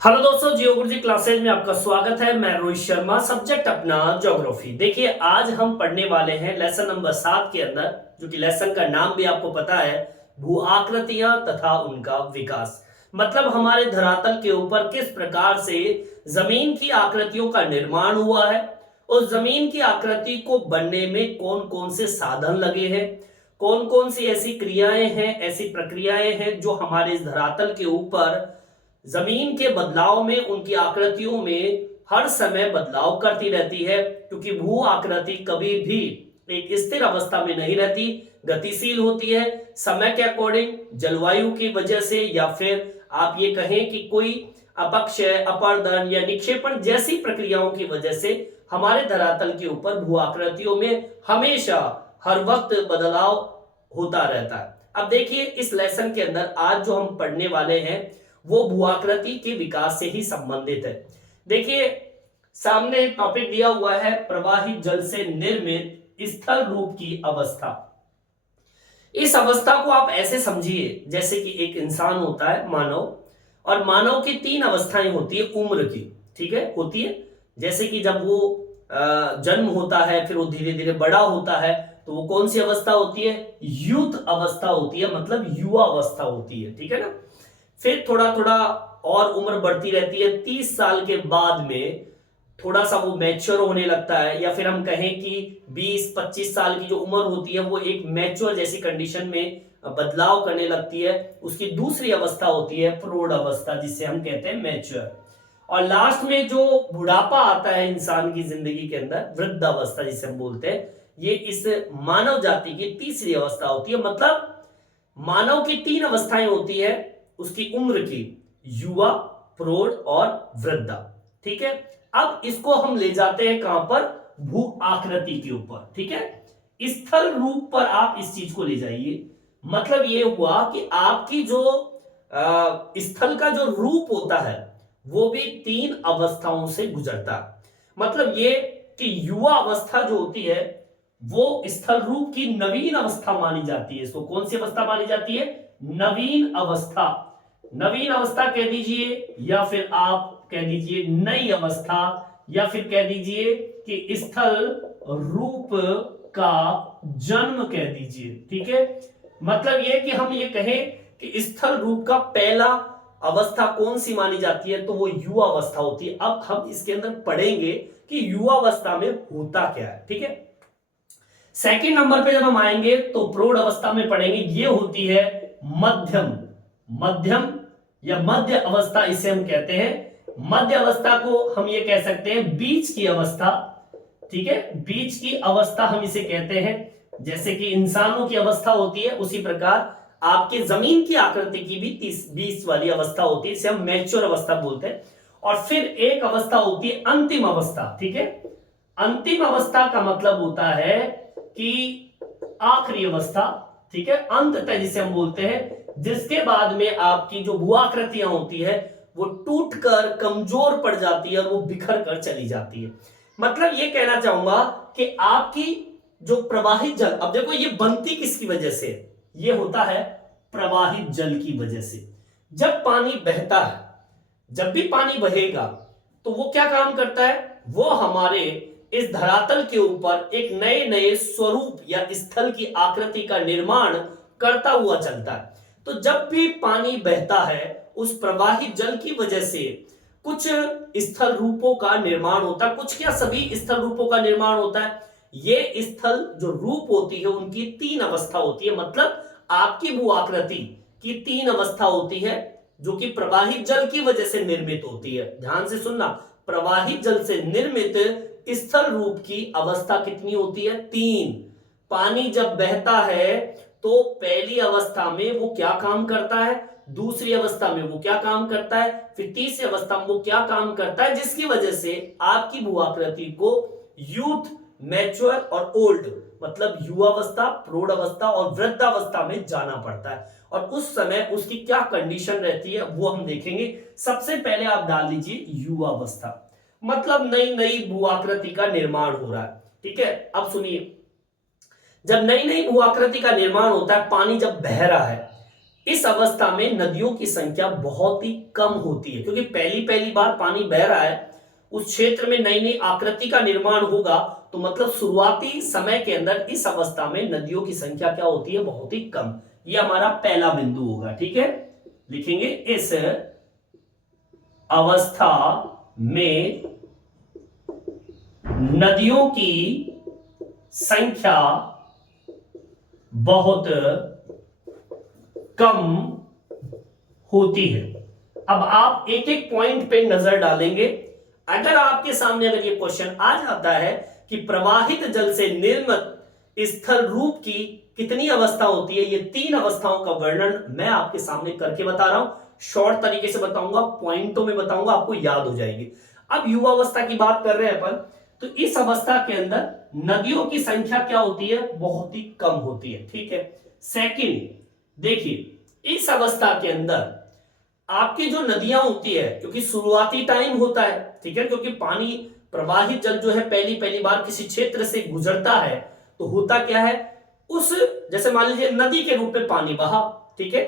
Hello दोस्तों, जियो गुरुजी classes में आपका स्वागत है। मैं रोहित शर्मा, सब्जेक्ट अपना ज्योग्राफी। देखिए, आज हम पढ़ने वाले हैं लेसन नंबर 7 के अंदर, जो कि लेसन का नाम भी आपको पता है, भू आकृतियां तथा उनका विकास। मतलब हमारे धरातल के ऊपर किस प्रकार से जमीन की आकृतियों का निर्माण हुआ है, उस जमीन की आकृति को बनने में कौन कौन से साधन लगे हैं, कौन कौन सी ऐसी क्रियाएं हैं, ऐसी प्रक्रियाएं हैं जो हमारे इस धरातल के ऊपर जमीन के बदलाव में, उनकी आकृतियों में हर समय बदलाव करती रहती है। क्योंकि भू आकृति कभी भी एक स्थिर अवस्था में नहीं रहती, गतिशील होती है। समय के अकॉर्डिंग, जलवायु की वजह से, या फिर आप ये कहें कि कोई अपक्षय, अपर्दन या निक्षेपण जैसी प्रक्रियाओं की वजह से हमारे धरातल के ऊपर भू आकृतियों में हमेशा हर वक्त बदलाव होता रहता है। अब देखिए, इस लेसन के अंदर आज जो हम पढ़ने वाले हैं वो भूआकृति के विकास से ही संबंधित है। देखिए, सामने टॉपिक दिया हुआ है, प्रवाहित जल से निर्मित स्थल रूप की अवस्था। इस अवस्था को आप ऐसे समझिए जैसे कि एक इंसान होता है, मानव, और मानव की 3 अवस्थाएं होती है उम्र की। ठीक है, होती है। जैसे कि जब वो जन्म होता है, फिर वो धीरे धीरे बड़ा होता है, तो वो कौन सी अवस्था होती है? यूथ अवस्था होती है, मतलब युवा अवस्था होती है। ठीक है ना। फिर थोड़ा थोड़ा और उम्र बढ़ती रहती है। 30 साल के बाद में थोड़ा सा वो मैच्योर होने लगता है, या फिर हम कहें कि 20-25 साल की जो उम्र होती है वो एक मैच्योर जैसी कंडीशन में बदलाव करने लगती है। उसकी दूसरी अवस्था होती है प्रौढ़ अवस्था, जिसे हम कहते हैं मैच्योर। और लास्ट में जो बुढ़ापा आता है इंसान की जिंदगी के अंदर, वृद्ध अवस्था जिसे हम बोलते हैं, ये इस मानव जाति की तीसरी अवस्था होती है। मतलब मानव की 3 अवस्थाएं होती है उसकी उम्र की, युवा, प्रौढ़ और वृद्धा। ठीक है। अब इसको हम ले जाते हैं कहां पर? भू आकृति के ऊपर। ठीक है, स्थल रूप पर आप इस चीज को ले जाइए। मतलब ये हुआ कि आपकी जो स्थल का जो रूप होता है वो भी 3 अवस्थाओं से गुजरता है। मतलब ये कि युवा अवस्था जो होती है वो स्थल रूप की नवीन अवस्था मानी जाती है। इसको कौन सी अवस्था मानी जाती है? नवीन अवस्था। नवीन अवस्था कह दीजिए, या फिर आप कह दीजिए नई अवस्था, या फिर कह दीजिए कि स्थल रूप का जन्म कह दीजिए। ठीक है। मतलब यह कि हम ये कहें कि स्थल रूप का पहला अवस्था कौन सी मानी जाती है, तो वो युवा अवस्था होती है। अब हम इसके अंदर पढ़ेंगे कि युवा अवस्था में होता क्या है। ठीक है। सेकंड नंबर पे जब हम आएंगे तो प्रौढ़ अवस्था में पढ़ेंगे, ये होती है मध्यम। मध्यम या मध्य अवस्था इसे हम कहते हैं। मध्य अवस्था को हम ये कह सकते हैं बीच की अवस्था। ठीक है, बीच की अवस्था हम इसे कहते हैं। जैसे कि इंसानों की अवस्था होती है, उसी प्रकार आपके जमीन की आकृति की भी 30-20 वाली अवस्था होती है, इसे हम मैच्योर अवस्था बोलते हैं। और फिर एक अवस्था होती है अंतिम अवस्था। ठीक है, अंतिम अवस्था का मतलब होता है कि आखिरी अवस्था। ठीक है, अंततः जिसे हम बोलते हैं, जिसके बाद में आपकी जो भूआकृतियां होती है वो टूटकर कमजोर पड़ जाती है और वो बिखर कर चली जाती है। मतलब ये कहना चाहूंगा कि आपकी जो प्रवाहित जल, अब देखो ये बनती किसकी वजह से? ये होता है प्रवाहित जल की वजह से। जब पानी बहता है, जब भी पानी बहेगा तो वो क्या काम करता है? वो हमारे इस धरातल के ऊपर एक नए नए स्वरूप या स्थल की आकृति का निर्माण करता हुआ चलता है। तो जब भी पानी बहता है, उस प्रवाहित जल की वजह से कुछ स्थल रूपों का निर्माण होता है। कुछ क्या, सभी स्थल रूपों का निर्माण होता है। ये स्थल जो रूप होती है उनकी 3 अवस्था होती है। मतलब आपकी भू आकृति की 3 अवस्था होती है जो कि प्रवाहित जल की वजह से निर्मित होती है। ध्यान से सुनना, प्रवाहित जल से निर्मित स्थल रूप की अवस्था कितनी होती है? 3। पानी जब बहता है तो पहली अवस्था में वो क्या काम करता है, दूसरी अवस्था में वो क्या काम करता है, फिर तीसरी अवस्था में वो क्या काम करता है, जिसकी वजह से आपकी भूआकृति को यूथ, मैच्योर और ओल्ड, मतलब युवावस्था, प्रौढ़ अवस्था और वृद्धावस्था में जाना पड़ता है। और उस समय उसकी क्या कंडीशन रहती है वो हम देखेंगे। सबसे पहले आप डाल लीजिए युवावस्था, मतलब नई नई भूआकृति का निर्माण हो रहा है। ठीक है, अब सुनिए, जब नई नई भूआकृति का निर्माण होता है, पानी जब बह रहा है, इस अवस्था में नदियों की संख्या बहुत ही कम होती है, क्योंकि पहली पहली बार पानी बह रहा है, उस क्षेत्र में नई नई आकृति का निर्माण होगा, तो मतलब शुरुआती समय के अंदर इस अवस्था में नदियों की संख्या क्या होती है, बहुत ही कम। ये हमारा पहला बिंदु होगा। ठीक है, लिखेंगे इस अवस्था में नदियों की संख्या बहुत कम होती है। अब आप एक एक पॉइंट पे नजर डालेंगे। अगर आपके सामने अगर ये क्वेश्चन आ जाता है कि प्रवाहित जल से निर्मित स्थल रूप की कितनी अवस्था होती है, ये 3 अवस्थाओं का वर्णन मैं आपके सामने करके बता रहा हूं, शॉर्ट तरीके से बताऊंगा, पॉइंटों में बताऊंगा, आपको याद हो जाएगी। अब युवा अवस्था की बात कर रहे हैं अपन, तो इस अवस्था के अंदर नदियों की संख्या क्या होती है, बहुत ही कम होती है। ठीक है। सेकंड, देखिए इस अवस्था के अंदर आपकी जो नदियां होती है, क्योंकि शुरुआती टाइम होता है, ठीक है, क्योंकि पानी प्रवाहित जल जो है पहली पहली बार किसी क्षेत्र से गुजरता है, तो होता क्या है, उस जैसे मान लीजिए नदी के रूप में पानी बहा, ठीक है,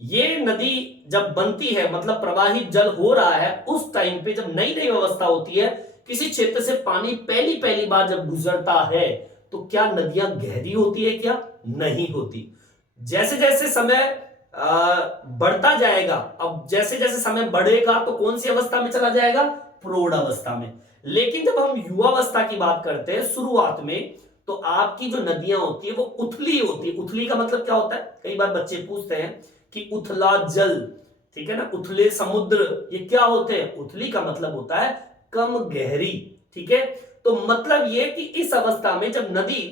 ये नदी जब बनती है मतलब प्रवाहित जल हो रहा है, उस टाइम पे जब नई नई अवस्था होती है, किसी क्षेत्र से पानी पहली पहली बार जब गुजरता है, तो क्या नदियां गहरी होती है, क्या नहीं होती। जैसे जैसे समय बढ़ता जाएगा, अब जैसे जैसे समय बढ़ेगा तो कौन सी अवस्था में चला जाएगा, प्रौढ़ अवस्था में। लेकिन जब हम युवावस्था की बात करते हैं शुरुआत में, तो आपकी जो नदियां होती है वो उथली होती है। उथली का मतलब क्या होता है, कई बार बच्चे पूछते हैं कि उथला जल, ठीक है ना, उथले समुद्र, ये क्या होते हैं। उथली का मतलब होता है कम गहरी। ठीक है, तो मतलब ये कि इस अवस्था में जब नदी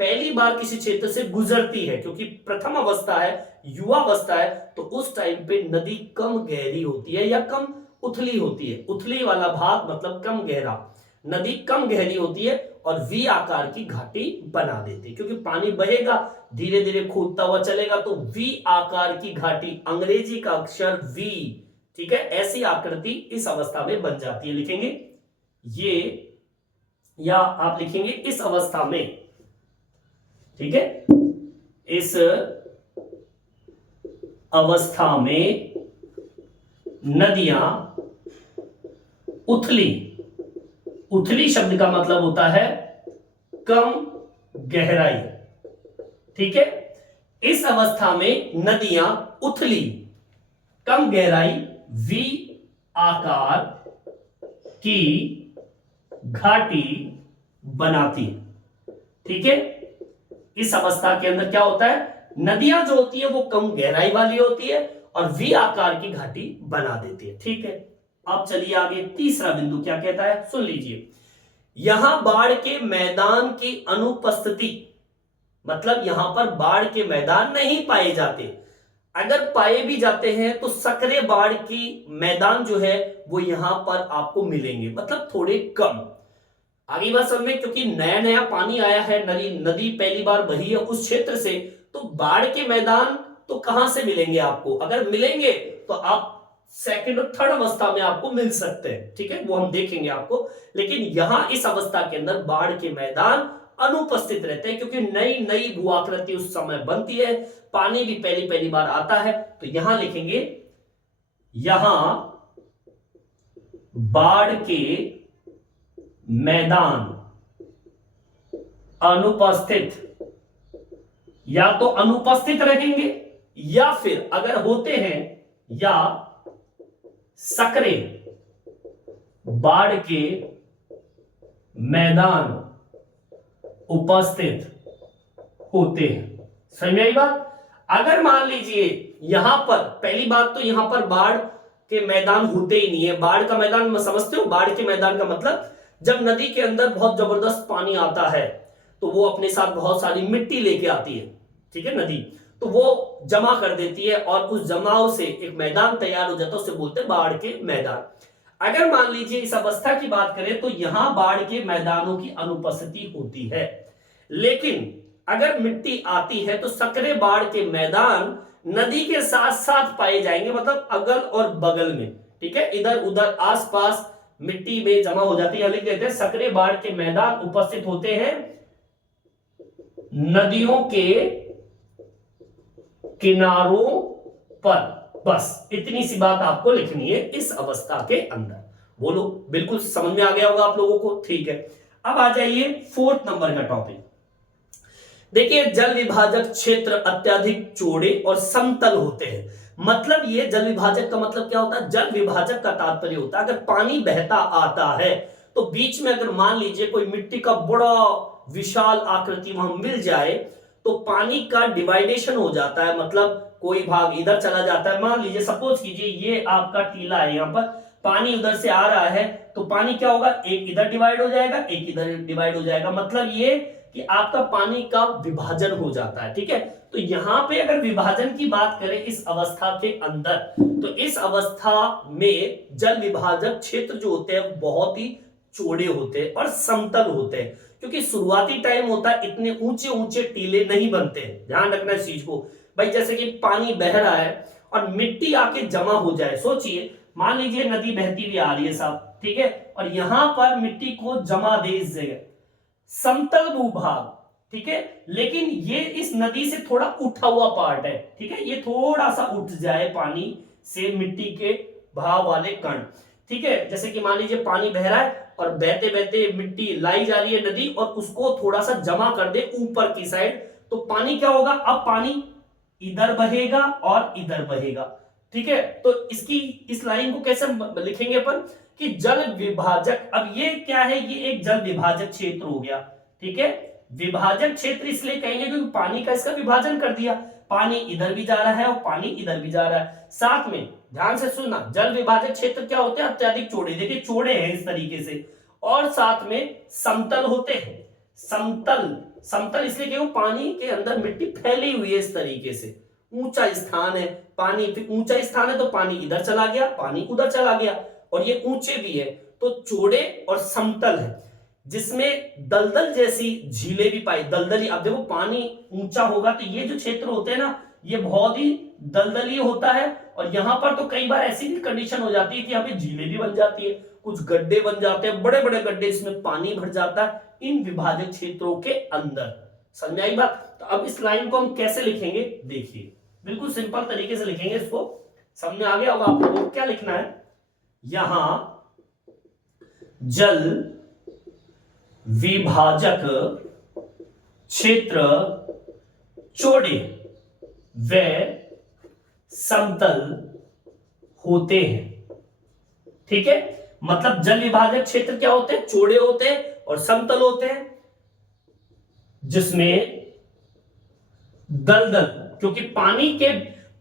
पहली बार किसी क्षेत्र से गुजरती है, क्योंकि प्रथम अवस्था है, युवा अवस्था है, तो उस टाइम पे नदी कम गहरी होती है या कम उथली होती है। उथली वाला भाग मतलब कम गहरा, नदी कम गहरी होती है और वी आकार की घाटी बना देती है, क्योंकि पानी बहेगा, धीरे धीरे खोदता हुआ चलेगा, तो वी आकार की घाटी, अंग्रेजी का अक्षर वी, ठीक है, ऐसी आकृति इस अवस्था में बन जाती है। लिखेंगे ये, या आप लिखेंगे इस अवस्था में, ठीक है, इस अवस्था में नदियां उथली, उथली शब्द का मतलब होता है कम गहराई। ठीक है, इस अवस्था में नदियां उथली, कम गहराई, वी आकार की घाटी बनाती है। ठीक है, इस अवस्था के अंदर क्या होता है, नदियां जो होती है वो कम गहराई वाली होती है और वी आकार की घाटी बना देती है। ठीक है, अब चलिए आगे, तीसरा बिंदु क्या कहता है, सुन लीजिए। यहां बाढ़ के मैदान की अनुपस्थिति, मतलब यहां पर बाढ़ के मैदान नहीं पाए जाते, अगर पाए भी जाते हैं तो सकरे बाढ़ की मैदान जो है वो यहां पर आपको मिलेंगे, मतलब थोड़े कम। आगे बात समझ में, क्योंकि नया नया पानी आया है, नदी नदी पहली बार बही है उस क्षेत्र से, तो बाढ़ के मैदान तो कहां से मिलेंगे आपको, अगर मिलेंगे तो आप सेकंड और थर्ड अवस्था में आपको मिल सकते हैं। ठीक है, वो हम देखेंगे आपको, लेकिन यहां इस अवस्था के अंदर बाढ़ के मैदान अनुपस्थित रहते हैं, क्योंकि नई नई भूआकृति उस समय बनती है, पानी भी पहली पहली बार आता है। तो यहां लिखेंगे, यहां बाढ़ के मैदान अनुपस्थित, या तो अनुपस्थित रहेंगे, या फिर अगर होते हैं, या सकरे बाढ़ के मैदान उपस्थित होते हैं। समझ में आई बात। अगर मान लीजिए यहां पर, पहली बात तो यहां पर बाढ़ के मैदान होते ही नहीं है। बाढ़ का मैदान समझते हो, बाढ़ के मैदान का मतलब जब नदी के अंदर बहुत जबरदस्त पानी आता है तो वो अपने साथ बहुत सारी मिट्टी लेके आती है, ठीक है, नदी, तो वो जमा कर देती है और उस जमाव से एक मैदान तैयार हो जाता है, उसे बोलते हैं बाढ़ के मैदान। अगर मान लीजिए इस अवस्था की बात करें तो यहां बाढ़ के मैदानों की अनुपस्थिति होती है, लेकिन अगर मिट्टी आती है तो सकरे बाढ़ के मैदान नदी के साथ साथ पाए जाएंगे, मतलब अगल और बगल में। ठीक है, इधर उधर आसपास मिट्टी में जमा हो जाती है। लिख देते हैं, सकरे बाढ़ के मैदान उपस्थित होते हैं नदियों के किनारों पर। बस इतनी सी बात आपको लिखनी है इस अवस्था के अंदर। बोलो, बिल्कुल समझ में आ गया होगा आप लोगों को? ठीक है, अब आ जाइए 4th नंबर का टॉपिक। देखिए, जल विभाजक क्षेत्र अत्यधिक चौड़े और समतल होते हैं। मतलब ये जल विभाजक का मतलब क्या होता है? जल विभाजक का तात्पर्य होता है अगर पानी बहता आता है तो बीच में अगर मान लीजिए कोई मिट्टी का बड़ा विशाल आकृति वहां मिल जाए तो पानी का डिवाइडेशन हो जाता है। मतलब कोई भाग इधर चला जाता है। मान लीजिए, सपोज कीजिए ये आपका टीला है, यहां पर पानी उधर से आ रहा है तो पानी क्या होगा? एक इधर डिवाइड हो जाएगा, एक इधर डिवाइड हो जाएगा। मतलब ये कि आपका पानी का विभाजन हो जाता है। ठीक है, तो यहां पे अगर विभाजन की बात करें इस अवस्था के अंदर, तो इस अवस्था में जल विभाजक क्षेत्र जो होते हैं बहुत ही चौड़े होते हैं और समतल होते हैं। क्योंकि शुरुआती टाइम होता है, इतने ऊंचे ऊंचे टीले नहीं बनते हैं। ध्यान रखना इस चीज को भाई। जैसे कि पानी बह रहा है और मिट्टी आके जमा हो जाए। सोचिए, मान लीजिए नदी बहती हुई आ रही है साहब, ठीक है, और यहां पर मिट्टी को जमा दे इस जगह, समतल भूभाग, ठीक है, लेकिन ये इस नदी से थोड़ा उठा हुआ पार्ट है। ठीक है, ये थोड़ा सा उठ जाए पानी से, मिट्टी के भाव वाले कण। ठीक है, जैसे कि मान लीजिए पानी बह रहा है और बहते बहते मिट्टी लाई जा रही है नदी, और उसको थोड़ा सा जमा कर दे ऊपर की साइड, तो पानी क्या होगा? अब पानी इधर बहेगा और इधर बहेगा। ठीक है, तो इसकी इस लाइन को कैसे लिखेंगे अपन? कि जल विभाजक। अब ये क्या है? ये एक जल विभाजक क्षेत्र हो गया। ठीक है, विभाजक क्षेत्र इसलिए कहेंगे क्योंकि पानी का इसका विभाजन कर दिया। पानी इधर भी जा रहा है और पानी इधर भी जा रहा है। साथ में ध्यान से सुनना, जल विभाजक क्षेत्र क्या होते हैं? अत्यधिक चौड़े। देखिए चौड़े हैं इस तरीके से, और साथ में समतल होते हैं। समतल, समतल इसलिए क्यों? पानी के अंदर मिट्टी फैली हुई है इस तरीके से। ऊंचा स्थान है, पानी ऊंचा स्थान है तो पानी इधर चला गया, पानी उधर चला गया, और ये ऊंचे भी है तो चौड़े और समतल है, जिसमें दलदल जैसी झीलें भी पाई। दलदली, अब देखो पानी ऊंचा होगा तो ये जो क्षेत्र होते हैं ना, ये बहुत ही दलदली होता है। और यहां पर तो कई बार ऐसी भी कंडीशन हो जाती है कि यहाँ पे झीलें भी बन जाती है, कुछ गड्ढे बन जाते हैं, बड़े बड़े गड्ढे, इसमें पानी भर जाता है इन विभाजक क्षेत्रों के अंदर। समझ आई बात? तो अब इस लाइन को हम कैसे लिखेंगे? देखिए, बिल्कुल सिंपल तरीके से लिखेंगे इसको। समझ में आ गया होगा आप लोगों को क्या लिखना है? यहां जल विभाजक क्षेत्र चौड़े व समतल होते हैं। ठीक है, मतलब जल विभाजक क्षेत्र क्या होते हैं? चौड़े होते हैं और समतल होते हैं, जिसमें दलदल, क्योंकि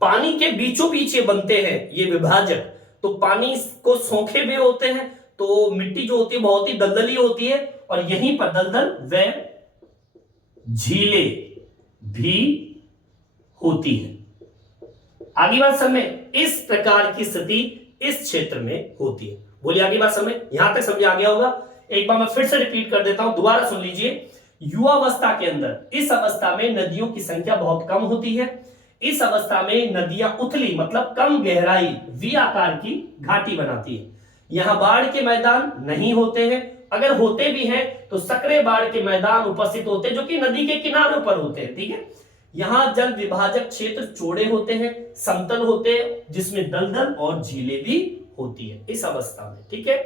पानी के बीचों बीच ये बनते हैं ये विभाजक, तो पानी को सोखे हुए होते हैं, तो मिट्टी जो होती है बहुत ही दलदली होती है, और यहीं पर दलदल व झीलें भी होती है। आगे बात समझ, इस प्रकार की स्थिति इस क्षेत्र में होती है। बोलिए आगे बात समझ, यहां तक समझ आ गया होगा? एक बार मैं फिर से रिपीट कर देता हूं, दोबारा सुन लीजिए। युवावस्था के अंदर, इस अवस्था में नदियों की संख्या बहुत कम होती है। इस अवस्था में नदियां उथली, मतलब कम गहराई, वी आकार की घाटी बनाती है। यहां बाढ़ के मैदान नहीं होते हैं, अगर होते भी हैं तो सकरे बाढ़ के मैदान उपस्थित होते हैं जो कि नदी के किनारों पर होते हैं। ठीक है, यहां जल विभाजक क्षेत्र चौड़े होते हैं, समतल होते हैं, जिसमें दलदल और झीलें भी होती है इस अवस्था में। ठीक है,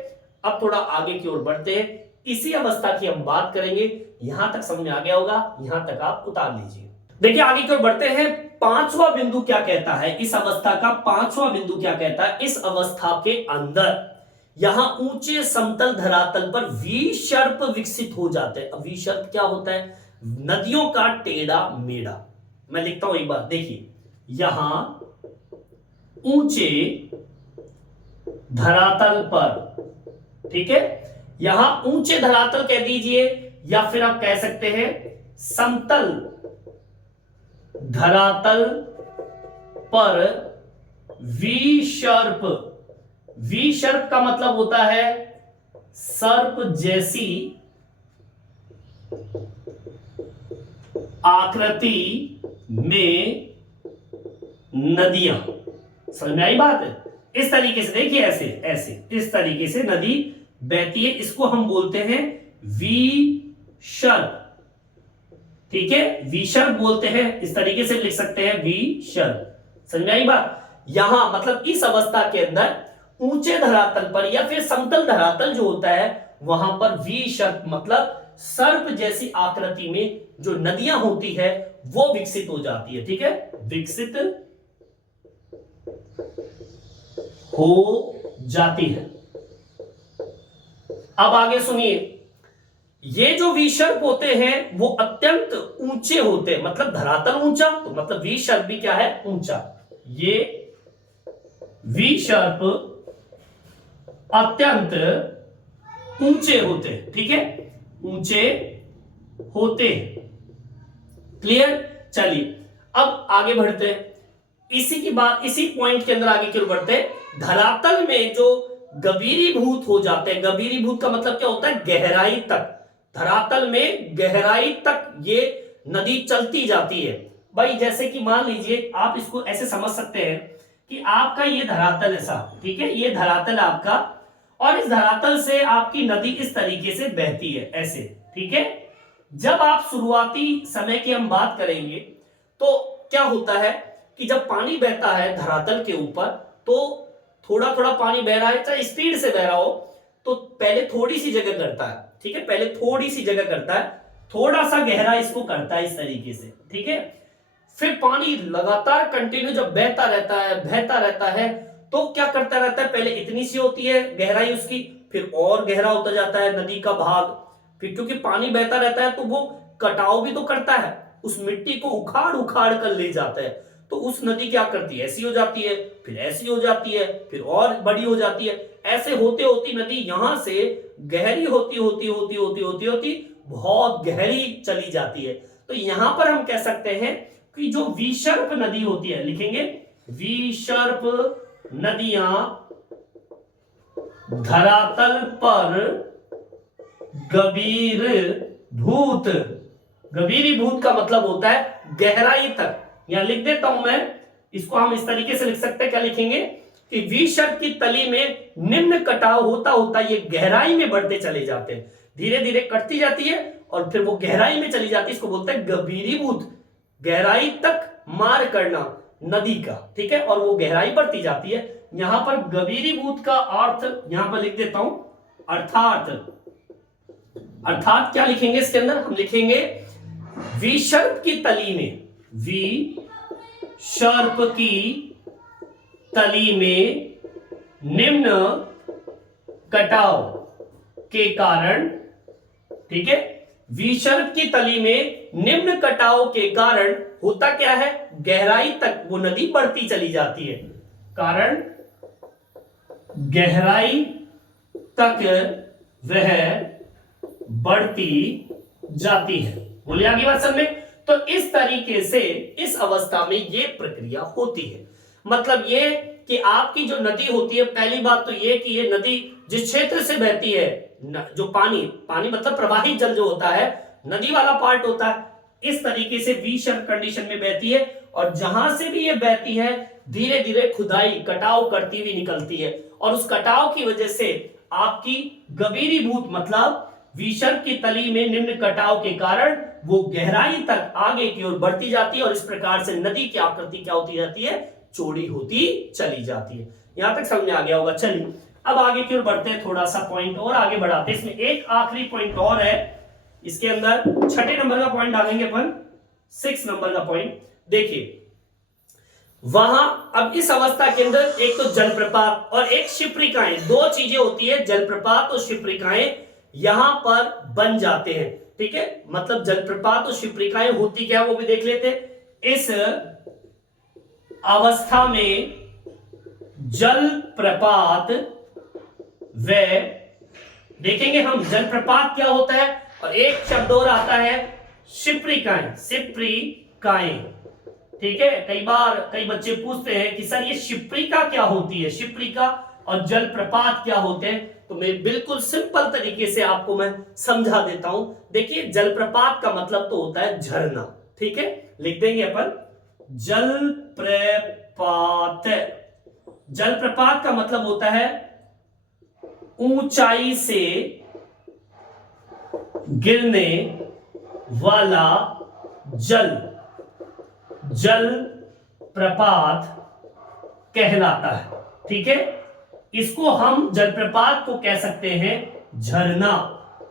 अब थोड़ा आगे की ओर बढ़ते हैं, इसी अवस्था की हम बात करेंगे। यहां तक समझ में आ गया होगा, यहां तक आप उतार लीजिए। देखिए आगे की ओर बढ़ते हैं। पांचवा बिंदु क्या कहता है? इस अवस्था का पांचवा बिंदु क्या कहता है? इस अवस्था के अंदर यहां ऊंचे समतल धरातल पर विसर्प विकसित हो जाते हैं। अब विसर्प क्या होता है? नदियों का टेढ़ा मेढ़ा। मैं लिखता हूं एक बार, देखिए, यहां ऊंचे धरातल पर, ठीक है, यहां ऊंचे धरातल कह दीजिए, या फिर आप कह सकते हैं समतल धरातल पर विसर्प। विसर्प का मतलब होता है सर्प जैसी आकृति में नदियां। समझ में आई बात है? इस तरीके से देखिए, ऐसे ऐसे इस तरीके से नदी बहती है, इसको हम बोलते हैं विसर्प। ठीक है, विसर्प बोलते हैं, इस तरीके से लिख सकते हैं विसर्प। समझ में आई बात? यहां मतलब इस अवस्था के अंदर ऊंचे धरातल पर या फिर समतल धरातल जो होता है वहां पर वी सर्प मतलब सर्प जैसी आकृति में जो नदियां होती है वो विकसित हो जाती है। ठीक है, विकसित हो जाती है। अब आगे सुनिए, ये जो विसर्प होते हैं वो अत्यंत ऊंचे होते हैं, मतलब धरातल ऊंचा तो मतलब विसर्प भी क्या है, ऊंचा। ये विसर्प अत्यंत ऊंचे होते हैं। ठीक है, ऊंचे होते। क्लियर, चलिए अब आगे बढ़ते हैं। इसी की बात, इसी पॉइंट के अंदर आगे क्यों बढ़ते हैं, धरातल में जो गभीरीभूत हो जाते हैं, गभीरीभूत का मतलब क्या होता है, गहराई तक, धरातल में गहराई तक ये नदी चलती जाती है। भाई जैसे कि मान लीजिए आप इसको ऐसे समझ सकते हैं कि आपका ये धरातल है साहब, ठीक है, ये धरातल आपका, और इस धरातल से आपकी नदी इस तरीके से बहती है ऐसे। ठीक है, जब आप शुरुआती समय की हम बात करेंगे तो क्या होता है कि जब पानी बहता है धरातल के ऊपर तो थोड़ा थोड़ा पानी बह रहा है, चाहे स्पीड से बह रहा हो, तो पहले थोड़ी सी जगह करता है। ठीक है, पहले थोड़ी सी जगह करता है, थोड़ा सा गहरा इसको करता है इस तरीके से। ठीक है, फिर पानी लगातार कंटिन्यू जब बहता रहता है तो क्या करता रहता है, पहले इतनी सी होती है गहराई उसकी, फिर और गहरा होता जाता है नदी का भाग। फिर क्योंकि पानी बहता रहता है तो वो कटाव भी तो करता है, उस मिट्टी को उखाड़ उखाड़ कर ले जाता है, तो उस नदी क्या करती है, ऐसी हो जाती है, फिर ऐसी हो जाती है, फिर और बड़ी हो जाती है। ऐसे होते होती नदी यहां से गहरी होती बहुत गहरी चली जाती है। तो यहां पर हम कह सकते हैं कि जो विसर्प नदी होती है, लिखेंगे विसर्प नदियां धरातल पर गभीरीभूत, गभीरीभूत का मतलब होता है गहराई तक। यहां लिख देता हूं मैं, इसको हम इस तरीके से लिख सकते हैं, क्या लिखेंगे कि विसर्प की तली में निम्न कटाव होता होता ये गहराई में बढ़ते चले जाते हैं, धीरे धीरे कटती जाती है और फिर वो गहराई में चली जाती है, इसको बोलते हैं गभीरीभूत, गहराई तक मार करना नदी का। ठीक है, और वो गहराई बढ़ती जाती है। यहां पर गभीरीभूत का अर्थ यहां पर लिख देता हूं, अर्थात, अर्थात क्या लिखेंगे इसके अंदर, हम लिखेंगे विसर्प की तली में, विसर्प की तली में निम्न कटाव के कारण, ठीक है, विसर्प की तली में निम्न कटाव के कारण होता क्या है, गहराई तक वो नदी बढ़ती चली जाती है, कारण गहराई तक वह बढ़ती जाती है। बोलिए आगे बात समझ में। तो इस तरीके से इस अवस्था में ये प्रक्रिया होती है। मतलब ये कि आपकी जो नदी होती है, पहली बात तो ये कि ये नदी जिस क्षेत्र से बहती है, जो पानी पानी मतलब प्रवाहित जल जो होता है, नदी वाला पार्ट होता है, इस तरीके से विसर्प कंडीशन में बहती है, और जहां से भी ये बहती है धीरे धीरे खुदाई कटाव करती हुई निकलती है, और उस कटाव की वजह से आपकी गभीरीभूत मतलब विसर्प की तली में निम्न कटाव के कारण वो गहराई तक आगे की ओर बढ़ती जाती है, और इस प्रकार से नदी की आकृति क्या होती जाती है, चौड़ी होती चली जाती है। यहां तक समझ में आ गया होगा। चलिए अब आगे की ओर बढ़ते हैं, थोड़ा सा पॉइंट और आगे बढ़ाते हैं। इसमें एक आखिरी पॉइंट और है, इसके अंदर 6 नंबर का पॉइंट डालेंगे अपन, 6 नंबर का पॉइंट। देखिए वहां अब इस अवस्था के अंदर एक तो जलप्रपात और एक शिप्रिकाएं, दो चीजें होती है, जलप्रपात और शिप्रिकाएं यहां पर बन जाते हैं। ठीक है, मतलब जलप्रपात और शिप्रिकाएं होती क्या वो भी देख लेते हैं। इस अवस्था में जलप्रपात व, देखेंगे हम जलप्रपात क्या होता है, और एक शब्द और आता है शिप्रिकाएं, शिप्रिकाएं। ठीक है, कई बार कई बच्चे पूछते हैं कि सर ये शिप्रिका क्या होती है, शिप्रिका और जलप्रपात क्या होते हैं, तो मैं बिल्कुल सिंपल तरीके से आपको मैं समझा देता हूं। देखिए जलप्रपात का मतलब तो होता है झरना। ठीक है, लिख देंगे अपन जलप्रपात। जलप्रपात का मतलब होता है ऊंचाई से गिरने वाला जल। जल प्रपात कहलाता है। ठीक है, इसको हम जलप्रपात को कह सकते हैं झरना।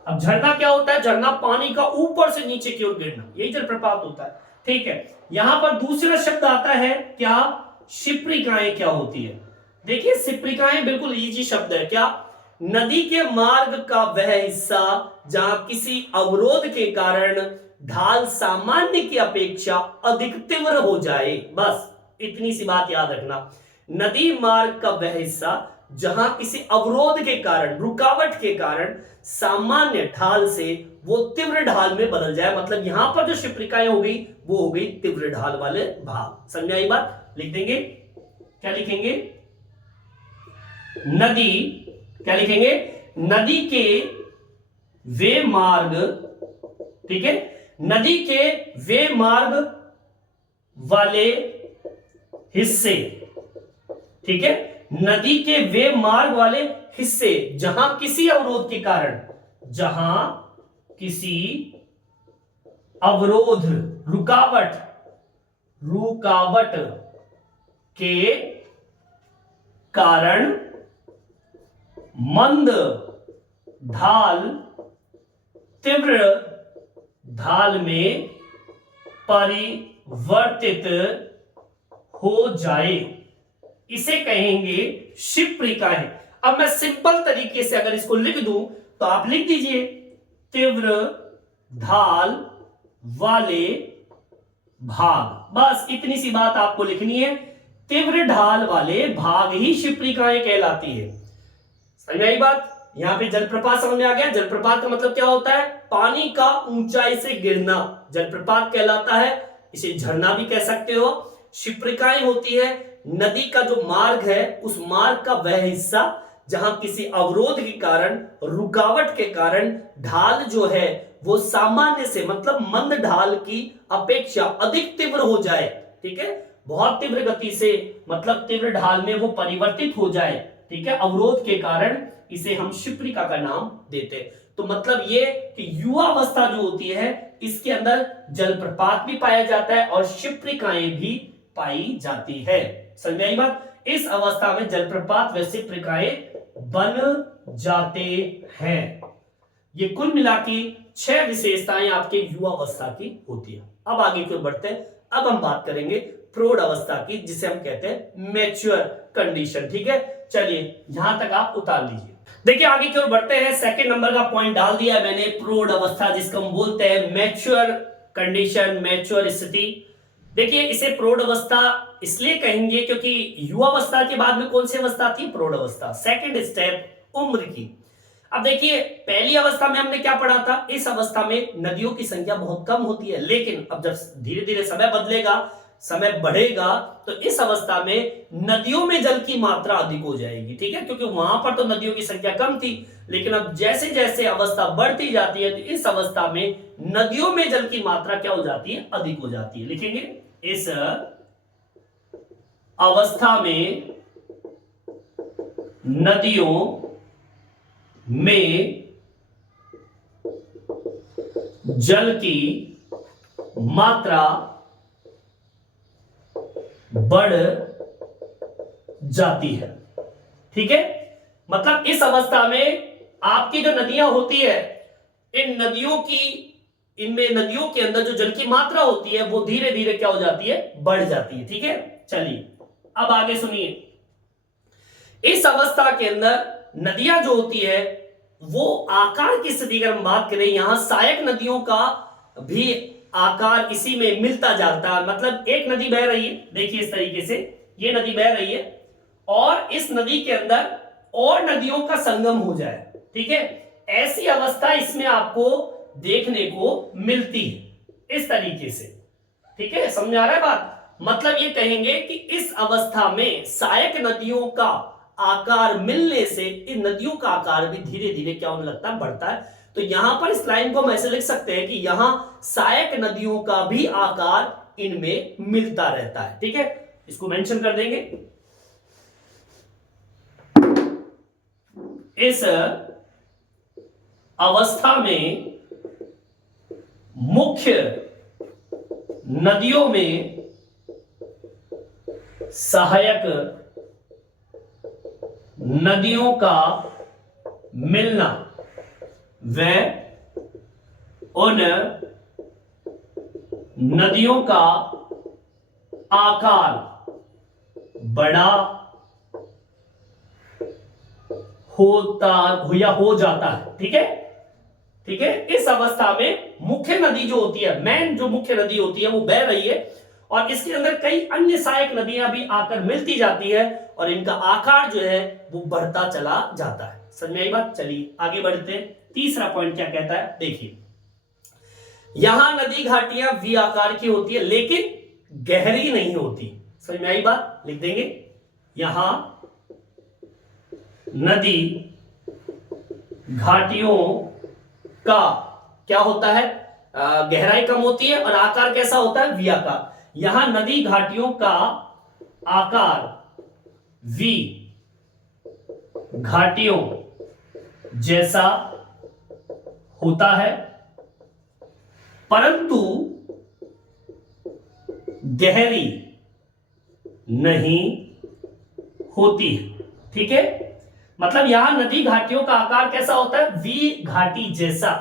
अब झरना क्या होता है? झरना पानी का ऊपर से नीचे की ओर गिरना, यही जलप्रपात होता है। ठीक है, यहां पर दूसरा शब्द आता है क्या? शिप्रिकाएं क्या होती है? देखिए शिप्रिकाएं बिल्कुल इजी शब्द है। क्या? नदी के मार्ग का वह हिस्सा जहां किसी अवरोध के कारण ढाल सामान्य की अपेक्षा अधिक तीव्र हो जाए। बस इतनी सी बात याद रखना, नदी मार्ग का वह हिस्सा जहां किसी अवरोध के कारण, रुकावट के कारण सामान्य ढाल से वो तीव्र ढाल में बदल जाए। मतलब यहां पर जो शिप्रिकाएं हो गई वो हो गई तीव्र ढाल वाले भाग। समझ आई बात? लिख देंगे, क्या लिखेंगे? नदी, क्या लिखेंगे? नदी के वे मार्ग, ठीक है, नदी के वे मार्ग वाले हिस्से, ठीक है, नदी के वे मार्ग वाले हिस्से जहां किसी अवरोध के कारण, जहां किसी अवरोध, रुकावट, रुकावट के कारण मंद ढाल तीव्र ढाल में परिवर्तित हो जाए, इसे कहेंगे शिप्रिकाएं। अब मैं सिंपल तरीके से अगर इसको लिख दूं तो आप लिख दीजिए तीव्र ढाल वाले भाग। बस इतनी सी बात आपको लिखनी है, तीव्र ढाल वाले भाग ही शिप्रिकाएं कहलाती है। समझ में आई बात? यहां पे जलप्रपात समझ में आ गया। जलप्रपात का मतलब क्या होता है? पानी का ऊंचाई से गिरना जलप्रपात कहलाता है। इसे झरना भी कह सकते हो। शिप्रिकाएं होती है नदी का जो मार्ग है उस मार्ग का वह हिस्सा जहां किसी अवरोध के कारण, रुकावट के कारण ढाल जो है वो सामान्य से, मतलब मंद ढाल की अपेक्षा अधिक तीव्र हो जाए। ठीक है, बहुत तीव्र गति से, मतलब तीव्र ढाल में वो परिवर्तित हो जाए। ठीक है, अवरोध के कारण इसे हम शिप्रिका का नाम देते। तो मतलब ये कि युवा अवस्था जो होती है इसके अंदर जलप्रपात भी पाया जाता है और शिप्रिकाएं भी पाई जाती है। समझ में आई बात? इस अवस्था में जलप्रपात व शिप्रिकाएं बन जाते हैं। ये कुल मिला के 6 विशेषताएं आपके युवा अवस्था की होती है। अब आगे क्यों बढ़ते हैं? अब हम बात करेंगे प्रौढ़ अवस्था की, जिसे हम कहते हैं मैच्योर कंडीशन। ठीक है, चलिए यहां तक आप उतार लीजिए। देखिए आगे की ओर बढ़ते हैं। सेकंड नंबर का पॉइंट डाल दिया है मैंने, प्रौढ़ अवस्था, जिसको हम बोलते हैं मैच्योर कंडीशन, मैच्योर स्थिति। देखिए इसे प्रौढ़ अवस्था इसलिए कहेंगे क्योंकि युवा अवस्था के बाद में कौन सी अवस्था आती है? प्रौढ़ अवस्था, सेकंड स्टेप उम्र की। अब देखिए पहली अवस्था में हमने क्या पढ़ा था? इस अवस्था में नदियों की संख्या बहुत कम होती है, लेकिन अब जब धीरे धीरे समय बदलेगा, समय बढ़ेगा, तो इस अवस्था में नदियों में जल की मात्रा अधिक हो जाएगी। ठीक है, क्योंकि वहां पर तो नदियों की संख्या कम थी, लेकिन अब जैसे जैसे अवस्था बढ़ती जाती है तो इस अवस्था में नदियों में जल की मात्रा क्या हो जाती है? अधिक हो जाती है। लिखेंगे इस अवस्था में नदियों में जल की मात्रा बढ़ जाती है। ठीक है, मतलब इस अवस्था में आपकी जो नदियां होती है, इन नदियों की, इनमें नदियों के अंदर जो जल की मात्रा होती है वो धीरे धीरे क्या हो जाती है? बढ़ जाती है। ठीक है, चलिए अब आगे सुनिए। इस अवस्था के अंदर नदियां जो होती है वो आकार की स्थिति अगर हम बात करें, यहां सहायक नदियों का भी आकार इसी में मिलता जाता है। मतलब एक नदी बह रही है, देखिए इस तरीके से ये नदी बह रही है और इस नदी के अंदर और नदियों का संगम हो जाए। ठीक है, ऐसी अवस्था इसमें आपको देखने को मिलती है इस तरीके से। ठीक है, समझ आ रहा है बात? मतलब ये कहेंगे कि इस अवस्था में सहायक नदियों का आकार मिलने से इन नदियों का आकार भी धीरे धीरे क्या होने लगता है? बढ़ता है। तो यहां पर इस लाइन को हम ऐसे लिख सकते हैं कि यहां सहायक नदियों का भी आकार इनमें मिलता रहता है। ठीक है, इसको मेंशन कर देंगे। इस अवस्था में मुख्य नदियों में सहायक नदियों का मिलना व उन नदियों का आकार बड़ा होता या हो जाता है। ठीक है, ठीक है। इस अवस्था में मुख्य नदी जो होती है, मेन जो मुख्य नदी होती है वो बह रही है और इसके अंदर कई अन्य सहायक नदियां भी आकर मिलती जाती है और इनका आकार जो है वो बढ़ता चला जाता है। समझ में आई बात? चलिए आगे बढ़ते हैं। तीसरा पॉइंट क्या कहता है, देखिए, यहां नदी घाटियां वी आकार की होती है लेकिन गहरी नहीं होती। समझ में आई बात? लिख देंगे, यहां नदी घाटियों का क्या होता है, गहराई कम होती है और आकार कैसा होता है, वी आकार। यहां नदी घाटियों का आकार वी घाटियों जैसा होता है परंतु गहरी नहीं होती। ठीक है, मतलब यहां नदी घाटियों का आकार कैसा होता है, वी घाटी जैसा,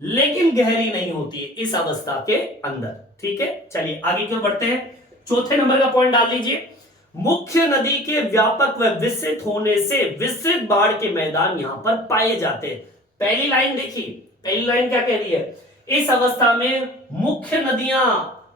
लेकिन गहरी नहीं होती है इस अवस्था के अंदर। ठीक है, चलिए आगे क्यों बढ़ते हैं। चौथे नंबर का पॉइंट डाल लीजिए, मुख्य नदी के व्यापक व विस्तृत होने से विस्तृत बाढ़ के मैदान यहां पर पाए जाते हैं। पहली लाइन देखिए, पहली लाइन क्या कह रही है, इस अवस्था में मुख्य नदियां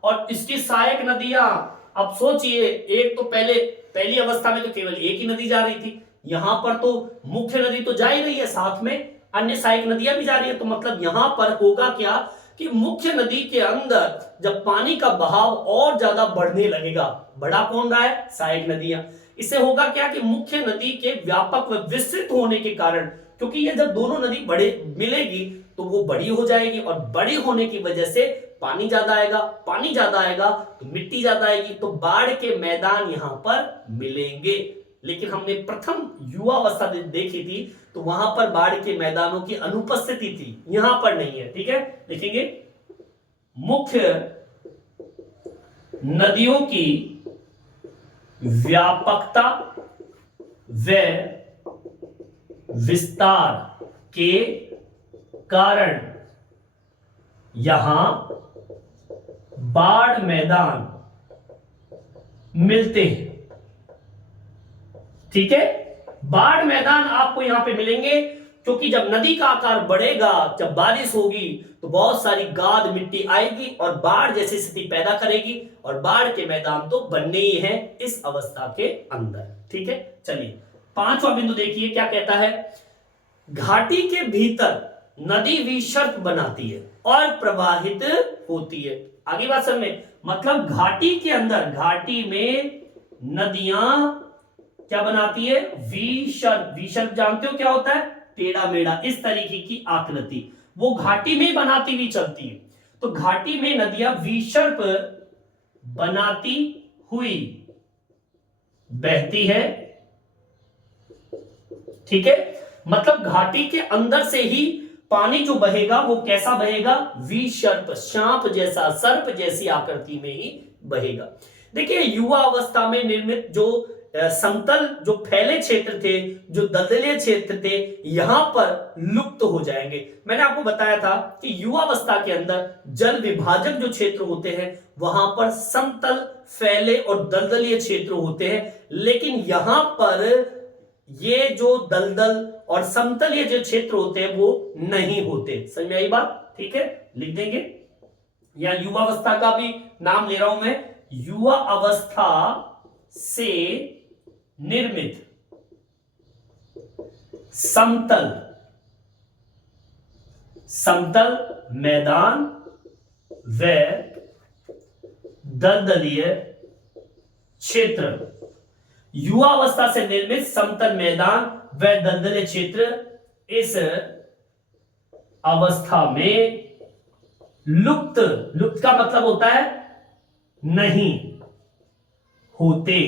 और इसकी सहायक नदियां, अब सोचिए, एक तो पहली अवस्था में तो केवल एक ही नदी जा रही थी, यहां पर तो मुख्य नदी तो जा ही रही है, साथ में अन्य सहायक नदियां भी जा रही है। तो मतलब यहां पर होगा क्या कि मुख्य नदी के अंदर जब पानी का बहाव और ज्यादा बढ़ने लगेगा, बढ़ा कौन रहा है, सहायक नदियां, इससे होगा क्या कि मुख्य नदी के व्यापक व विस्तृत होने के कारण, क्योंकि ये जब दोनों नदी बड़े मिलेगी तो वो बड़ी हो जाएगी और बड़ी होने की वजह से पानी ज्यादा आएगा, पानी ज्यादा आएगा तो मिट्टी ज्यादा आएगी, तो बाढ़ के मैदान यहां पर मिलेंगे। लेकिन हमने प्रथम युवा अवस्था देखी थी तो वहां पर बाढ़ के मैदानों की अनुपस्थिति थी, यहां पर नहीं है। ठीक है, लिखेंगे, मुख्य नदियों की व्यापकता व विस्तार के कारण यहां बाढ़ मैदान मिलते हैं। ठीक है, बाढ़ मैदान आपको यहां पे मिलेंगे क्योंकि जब नदी का आकार बढ़ेगा, जब बारिश होगी तो बहुत सारी गाद मिट्टी आएगी और बाढ़ जैसी स्थिति पैदा करेगी और बाढ़ के मैदान तो बनने ही हैं इस अवस्था के अंदर। ठीक है, चलिए पांचवा बिंदु देखिए क्या कहता है, घाटी के भीतर नदी विसर्प बनाती है और प्रवाहित होती है। आगे बात समझ में, मतलब घाटी के अंदर, घाटी में नदियां क्या बनाती है, विसर्प। विसर्प जानते हो क्या होता है, टेढ़ा मेढ़ा इस तरीके की आकृति, वो घाटी में बनाती हुई चलती है। तो घाटी में नदियां विसर्प बनाती हुई बहती है। ठीक है, मतलब घाटी के अंदर से ही पानी जो बहेगा वो कैसा बहेगा, विसर्प, सांप जैसा, सर्प जैसी आकृति में ही बहेगा। देखिए, युवा अवस्था में निर्मित जो समतल, जो फैले क्षेत्र थे, जो दलदलीय क्षेत्र थे, यहां पर लुप्त हो जाएंगे। मैंने आपको बताया था कि युवावस्था के अंदर जल विभाजक जो क्षेत्र होते हैं वहां पर समतल, फैले और दलदलीय क्षेत्र होते हैं, लेकिन यहां पर ये जो दलदल और समतलीय जो क्षेत्र होते हैं वो नहीं होते। समझ में आई बात? ठीक है, लिख देंगे, या युवावस्था का भी नाम ले रहा हूं मैं, युवा अवस्था से निर्मित समतल मैदान व दलदलीय क्षेत्र, युवावस्था से निर्मित समतल मैदान व दलदलीय क्षेत्र इस अवस्था में लुप्त का मतलब होता है नहीं होते।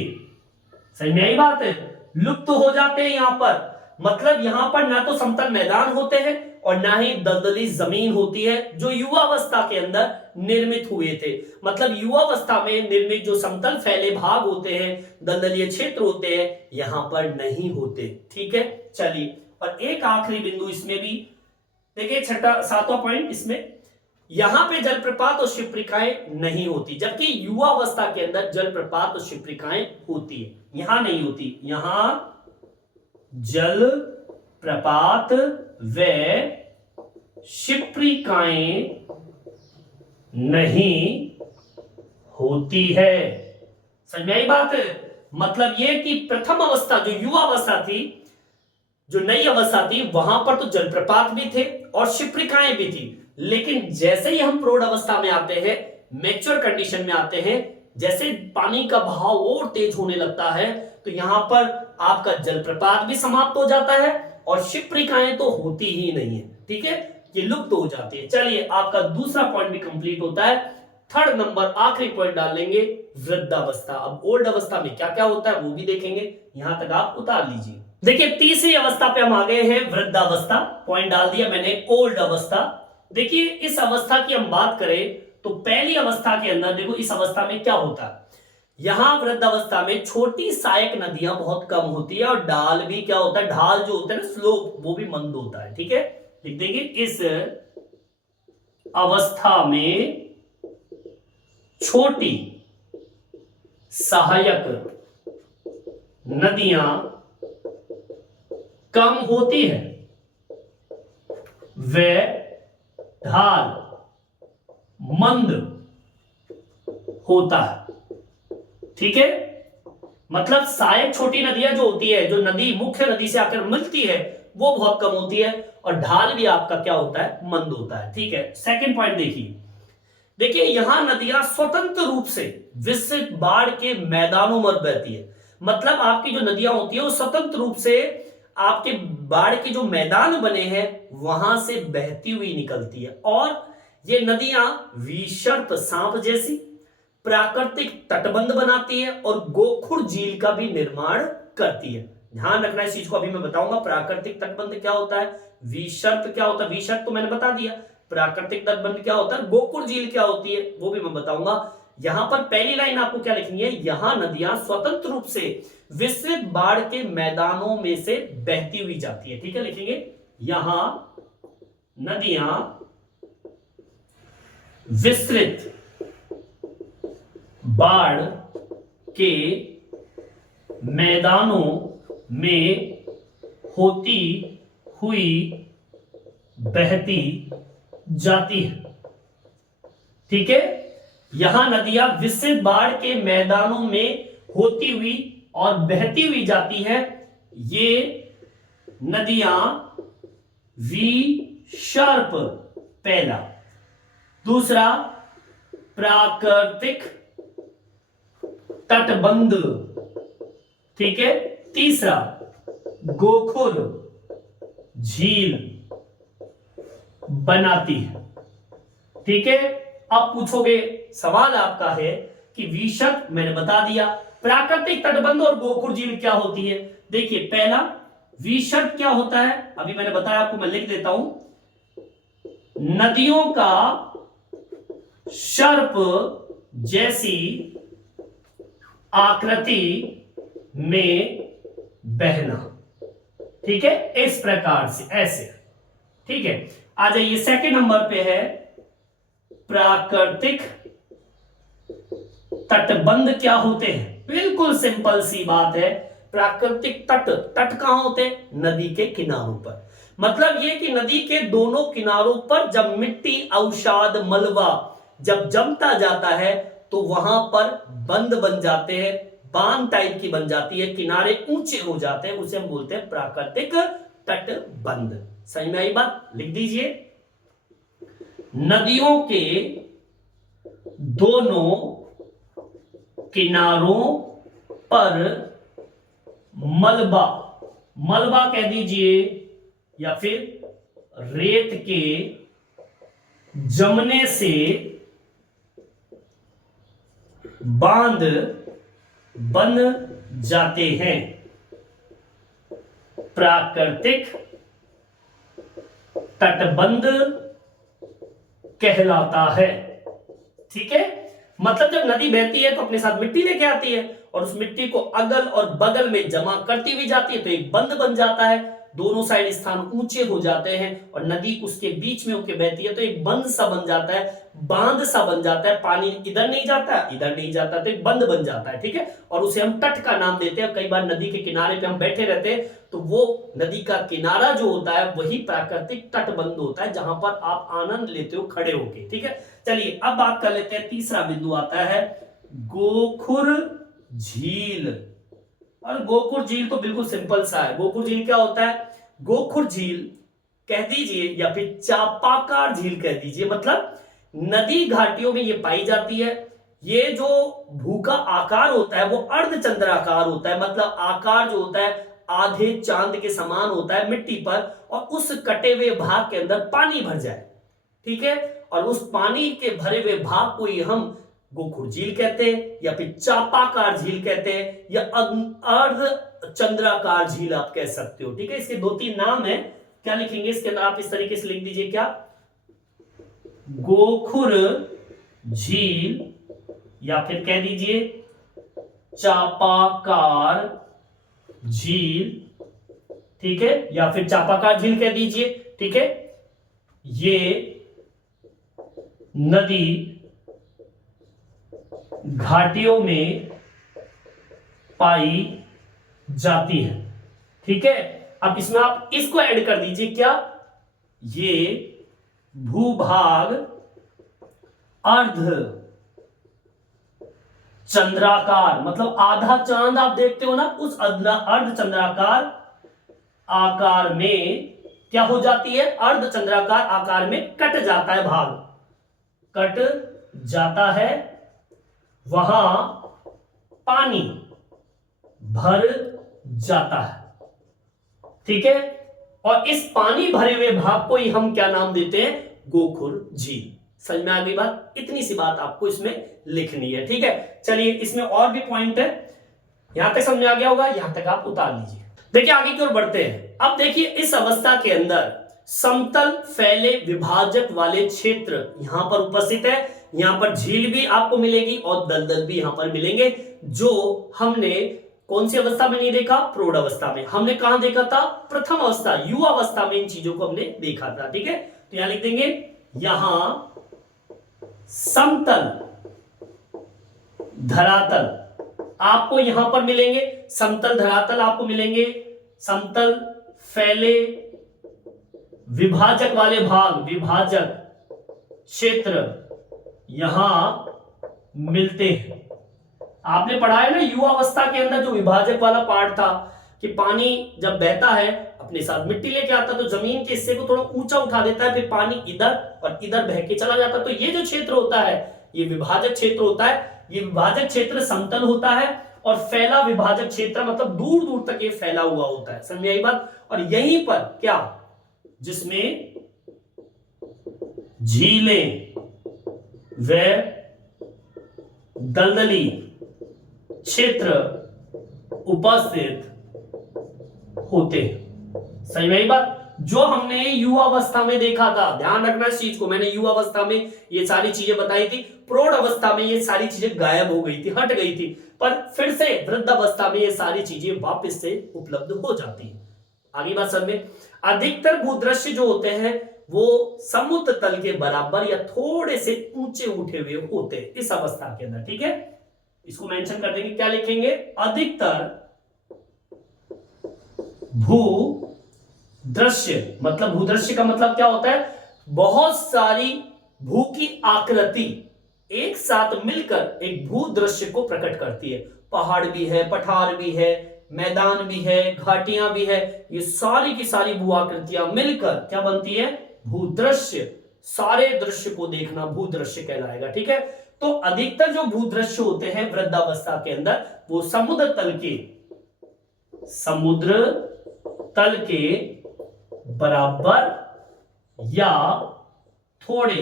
सही में यही बात है, लुप्त हो जाते हैं यहां पर, मतलब यहां पर ना तो समतल मैदान होते हैं और ना ही दलदली जमीन होती है जो युवावस्था के अंदर निर्मित हुए थे। मतलब युवावस्था में निर्मित जो समतल फैले भाग होते हैं, दलदलीय क्षेत्र होते हैं, यहां पर नहीं होते। ठीक है, चलिए, और एक आखिरी बिंदु इसमें भी देखिए, छठा सातवां पॉइंट इसमें, यहां पे जलप्रपात और शिप्रिकाएं नहीं होती, जबकि युवावस्था के अंदर जलप्रपात और शिप्रिकाएं होती है। यहां नहीं होती, यहां जल प्रपात व शिप्रिकाएं नहीं होती है। समझ में आई बात? मतलब यह कि प्रथम अवस्था जो युवावस्था थी, जो नई अवस्था थी, वहां पर तो जलप्रपात भी थे और शिप्रिकाएं भी थी, लेकिन जैसे ही हम प्रौढ़ अवस्था में आते हैं, मैच्योर कंडीशन में आते हैं, जैसे पानी का बहाव और तेज होने लगता है, तो यहां पर आपका जलप्रपात भी समाप्त हो जाता है और शिप्रिकाएं तो होती ही नहीं है। ठीक है, ये लुप्त हो जाती है। चलिए, आपका दूसरा पॉइंट भी कंप्लीट होता है। थर्ड नंबर आखिरी पॉइंट डाल लेंगे, वृद्धावस्था। अब ओल्ड अवस्था में क्या क्या होता है वो भी देखेंगे, यहां तक आप उतार लीजिए। देखिए, तीसरी अवस्था पे हम आ गए हैं, वृद्धावस्था। पॉइंट डाल दिया मैंने, ओल्ड अवस्था। देखिए, इस अवस्था की हम बात करें तो पहली अवस्था के अंदर देखो, इस अवस्था में क्या होता है, यहां वृद्धावस्था में छोटी सहायक नदियां बहुत कम होती है और ढाल भी क्या होता है, ढाल जो होता है ना, स्लोप, वो भी मंद होता है। ठीक है, लिख देंगे, इस अवस्था में छोटी सहायक नदियां कम होती है व ढाल मंद होता है। ठीक है, मतलब सहायक छोटी नदियां जो होती है, जो नदी मुख्य नदी से आकर मिलती है, वो बहुत कम होती है और ढाल भी आपका क्या होता है, मंद होता है। ठीक है, सेकंड पॉइंट देखिए, देखिए यहां नदियां स्वतंत्र रूप से विस्तृत बाढ़ के मैदानों में बहती है। मतलब आपकी जो नदियां होती है वो स्वतंत्र रूप से आपके बाढ़ के जो मैदान बने हैं वहां से बहती हुई निकलती है, और ये नदियां विसर्प सांप जैसी प्राकृतिक तटबंध बनाती है और गोखुर झील का भी निर्माण करती है। ध्यान रखना इस चीज को, अभी मैं बताऊंगा प्राकृतिक तटबंध क्या होता है, विसर्प क्या होता है। विसर्प तो मैंने बता दिया, प्राकृतिक तटबंध क्या होता है, गोकुल झील क्या होती है वो भी मैं बताऊंगा। यहां पर पहली लाइन आपको क्या लिखनी है, यहां नदियां स्वतंत्र रूप से विस्तृत बाढ़ के मैदानों में से बहती हुई जाती है। ठीक है, लिखेंगे, यहां नदियां विस्तृत बाढ़ के मैदानों में होती हुई बहती जाती है। ठीक है, यहां नदियां विस्तृत बाढ़ के मैदानों में होती हुई और बहती हुई जाती है। ये नदियां विसर्प, पहला। दूसरा, प्राकृतिक तटबंध। ठीक है, तीसरा, गोखुर झील बनाती है। ठीक है, अब पूछोगे, सवाल आपका है कि विसर्प मैंने बता दिया, प्राकृतिक तटबंध और गोखुर झील क्या होती है। देखिए, पहला विसर्प क्या होता है, अभी मैंने बताया आपको, मैं लिख देता हूं, नदियों का सर्प जैसी आकृति में बहना। ठीक है, इस प्रकार से, ऐसे। ठीक है, आ जाइए, सेकंड नंबर पे है प्राकृतिक तटबंध क्या होते हैं। बिल्कुल सिंपल सी बात है, प्राकृतिक तट, तट कहां होते हैं, नदी के किनारों पर। मतलब यह कि नदी के दोनों किनारों पर जब मिट्टी, अवसाद, मलबा जब जमता जाता है तो वहां पर बंद बन जाते हैं, बांध टाइप की बन जाती है, किनारे ऊंचे हो जाते हैं, उसे हम बोलते हैं प्राकृतिक तटबंध। समझ में आई बात, लिख दीजिए, नदियों के दोनों किनारों पर मलबा, मलबा कह दीजिए, या फिर रेत के जमने से बांध बन जाते हैं। प्राकृतिक तटबंध कहलाता है। ठीक है, मतलब जब नदी बहती है तो अपने साथ मिट्टी लेके आती है और उस मिट्टी को अगल और बगल में जमा करती हुई जाती है तो एक बंध बन जाता है। दोनों साइड स्थान ऊंचे हो जाते हैं और नदी उसके बीच में होकर बहती है तो एक बंध सा बन जाता है, बांध सा बन जाता है। पानी इधर नहीं जाता, इधर नहीं जाता, तो एक बंध बन जाता है। ठीक है, और उसे हम तट का नाम देते हैं। कई बार नदी के किनारे पे हम बैठे रहते हैं तो वो नदी का किनारा जो होता है वही प्राकृतिक तटबंध होता है जहां पर आप आनंद लेते हो खड़े होके। ठीक है, चलिए अब बात कर लेते हैं। तीसरा बिंदु आता है गोखुर झील। और गोखुर झील तो बिल्कुल सिंपल सा है। गोखुर झील क्या होता है? गोखुर झील कह दीजिए या फिर चापाकार झील कह दीजिए, मतलब नदी घाटियों में ये पाई जाती है। ये जो भू का आकार होता है वो अर्धचंद्राकार होता है, मतलब आकार जो होता है आधे चांद के समान होता है मिट्टी पर, और उस कटे हुए भाग के अंदर पानी भर जाए। ठीक है, और उस पानी के भरे हुए भाग को ही हम गोखुर झील कहते हैं या फिर चापाकार झील कहते हैं या अर्ध चंद्राकार झील आप कह सकते हो। ठीक है, इसके 2-3 नाम है। क्या लिखेंगे इसके अंदर? आप इस तरीके से लिख दीजिए, क्या? गोखुर झील या फिर कह दीजिए चापाकार झील। ठीक है, या फिर चापाकार झील कह दीजिए। ठीक है, ये नदी घाटियों में पाई जाती है। ठीक है, अब इसमें आप इसको ऐड कर दीजिए, क्या? ये भूभाग अर्ध चंद्राकार, मतलब आधा चांद आप देखते हो ना, उस अर्ध चंद्राकार आकार में क्या हो जाती है? अर्ध चंद्राकार आकार में कट जाता है, भाग कट जाता है, वहां पानी भर जाता है। ठीक है, और इस पानी भरे हुए भाग को ही हम क्या नाम देते हैं? गोखुर झील। समझ में आ गई बात? इतनी सी बात आपको इसमें लिखनी है। ठीक है, चलिए इसमें और भी पॉइंट है। यहां तक समझ में आ गया होगा, यहां तक आप उतार लीजिए। देखिए आगे की ओर बढ़ते हैं। अब देखिए इस अवस्था के अंदर समतल फैले विभाजक वाले क्षेत्र यहां पर उपस्थित है। यहां पर झील भी आपको मिलेगी और दलदल भी यहां पर मिलेंगे, जो हमने कौन सी अवस्था में नहीं देखा? प्रौढ़ अवस्था में। हमने कहां देखा था? प्रथम अवस्था, युवा अवस्था में इन चीजों को हमने देखा था। ठीक है, तो यहां लिख देंगे, यहां समतल धरातल आपको यहां पर मिलेंगे, समतल धरातल आपको मिलेंगे, समतल फैले विभाजक वाले भाग, विभाजक क्षेत्र यहां मिलते हैं। आपने पढ़ा है ना युवा अवस्था के अंदर जो विभाजक वाला पार्ट था कि पानी जब बहता है अपने साथ मिट्टी लेके आता तो जमीन के हिस्से को थोड़ा ऊंचा उठा देता है, फिर पानी इधर और इधर बह के चला जाता। तो ये जो क्षेत्र होता है ये विभाजक क्षेत्र होता है। ये विभाजक क्षेत्र समतल होता है और फैला विभाजक क्षेत्र मतलब दूर दूर तक ये फैला हुआ होता है। समझ में आई बात? और यहीं पर क्या, जिसमें झीलें व दलदली क्षेत्र उपस्थित होते हैं। सही में आई बात? जो हमने युवा अवस्था में देखा था, ध्यान रखना इस चीज को, मैंने युवा अवस्था में ये सारी चीजें बताई थी, प्रौढ़ अवस्था में ये सारी चीजें गायब हो गई थी, हट गई थी, पर फिर से वृद्ध अवस्था में ये सारी चीजें वापस से उपलब्ध हो जाती है। आगे बात समझ में? अधिकतर भूदृश्य जो होते हैं वो समुद्र तल के बराबर या थोड़े से ऊंचे उठे हुए होते हैं इस अवस्था के अंदर। ठीक है, इसको मेंशन कर देंगे, क्या लिखेंगे? अधिकतर भू दृश्य, मतलब भूदृश्य का मतलब क्या होता है? बहुत सारी भू की आकृति एक साथ मिलकर एक भूदृश्य को प्रकट करती है। पहाड़ भी है, पठार भी है, मैदान भी है, घाटियां भी है, ये सारी की सारी भू आकृतियां मिलकर क्या बनती है? भूदृश्य। सारे दृश्य को देखना भूदृश्य कहलाएगा। ठीक है, तो अधिकतर जो भूदृश्य होते हैं वृद्धावस्था के अंदर वो समुद्र तल के बराबर या थोड़े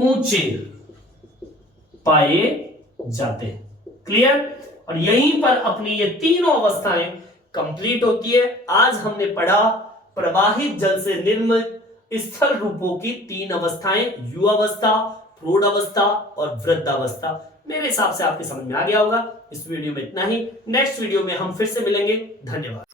ऊंचे पाए जाते हैं। क्लियर? और यहीं पर अपनी ये तीनों अवस्थाएं कंप्लीट होती है। आज हमने पढ़ा प्रवाहित जल से निर्मित स्थल रूपों की 3 अवस्थाएं, युवावस्था, प्रौढ़ावस्था और वृद्धावस्था। मेरे हिसाब से आपके समझ में आ गया होगा। इस वीडियो में इतना ही। नेक्स्ट वीडियो में हम फिर से मिलेंगे। धन्यवाद।